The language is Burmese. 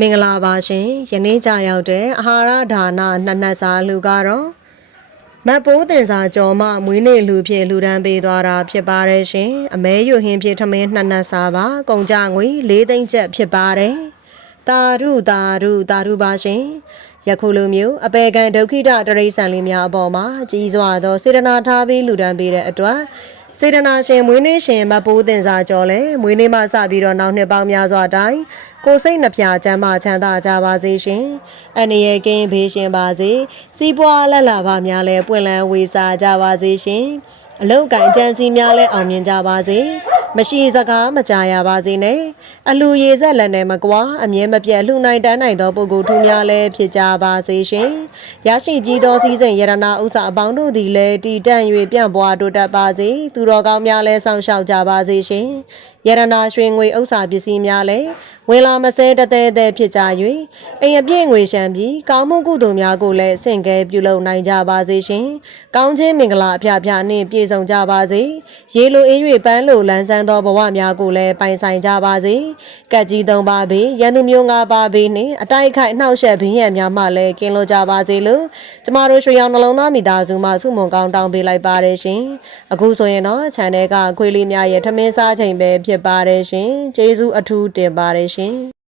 မင်္ဂလာပါရှင်ယနေ့ကြာရောက်တဲ့အာဟာရဒါနနှစ်နှစ်စာလူကတော့မတ်ပိုးတင်စာကျော်မမွေးနေ့လူဖြစ်လူဒန်းပေးသွားတာဖြစ်ပါတယ်ရှင်အမဲယူဟင်းဖြစ်ထမင်းနှစ်နှစ်စာပါကုန်ကြငွေ၄သိန်းကျပ်ဖြစ်ပါတယ်တာရုတာရုတာရုပါရှင်ယခုလိုမျိုးအပေကန်ဒုက္ခိတတရိษံလေးများအပေါ်မှာကြီးစွာသောစေတနာထားပြီးလူဒန်းပေးတဲ့အတွက် စေတနာရှင်မွေးနေ့ရှင်မပိုးတင်စာကျော်လဲမွေးနေ့မှစပြီးတော့နောက်နှစ်ပေါင်းများစွာတိုင်းကိုစိတ်နှပြချမ်းသာချမ်းသာကြပါစေရှင်အန္တရာယ်ကင်းဘေးရှင်ပါစေစီးပွားလက်လာပါများလဲပွင့်လန်းဝေစားကြပါစေရှင်အလုတ်ကင်ကြံစီများလဲအောင်မြင်ကြပါစေ မရှိစကားမကြရပါစေနဲ့အလူရေဆက်လက်နဲ့မကွာအမြဲမပြတ်လှူနိုင်တန်းနိုင်သောပုဂ္ဂိုလ်ထူးများလဲဖြစ်ကြပါစေရှင်ရရှိပြီးသောစည်းစိမ်ယရနာဥစ္စာအပေါင်းတို့သည်လည်းတည်တံ့၍ပြန့်ပွားတိုးတက်ပါစေသူတော်ကောင်းများလဲဆောင်ရှောက်ကြပါစေရှင်ယရနာရွှေငွေဥစ္စာပစ္စည်းများလဲဝင်လာမစဲတသေးသေးဖြစ်ကြ၍အိမ်အပြည့်ငွေရှမ်းပြီးကောင်းမှုကုသိုလ်များကိုလည်းဆင့်ကဲပြုလုပ်နိုင်ကြပါစေရှင်ကောင်းခြင်းမင်္ဂလာအဖျားဖျားနှင့်ပြည့်စုံကြပါစေရေလိုအေး၍ပန်းလိုလန်းဆန်းသောဘဝများကိုလည်းပိုင်ဆိုင်ကြပါစေကက်ကြီးသုံးပါးဘေးရန်သူမျိုးငါးပါးဘေးနှင့်အတိုက်အခိုက်နှောက်ယှက်ဘင်းရံများမှလည်းကင်းလွတ်ကြပါစေလို့ကျမတို့ရွှေရောင်နှလုံးသားမိသားစုမှဆုမွန်ကောင်းတောင်းပေးလိုက်ပါတယ်ရှင်အခုဆိုရင်တော့ channel ကခွေးလေးများရဲ့ထမင်းစားချိန်ပဲဖြစ်ပါတယ်ရှင်ကျေးဇူးအထူးတင်ပါတယ်ရှင်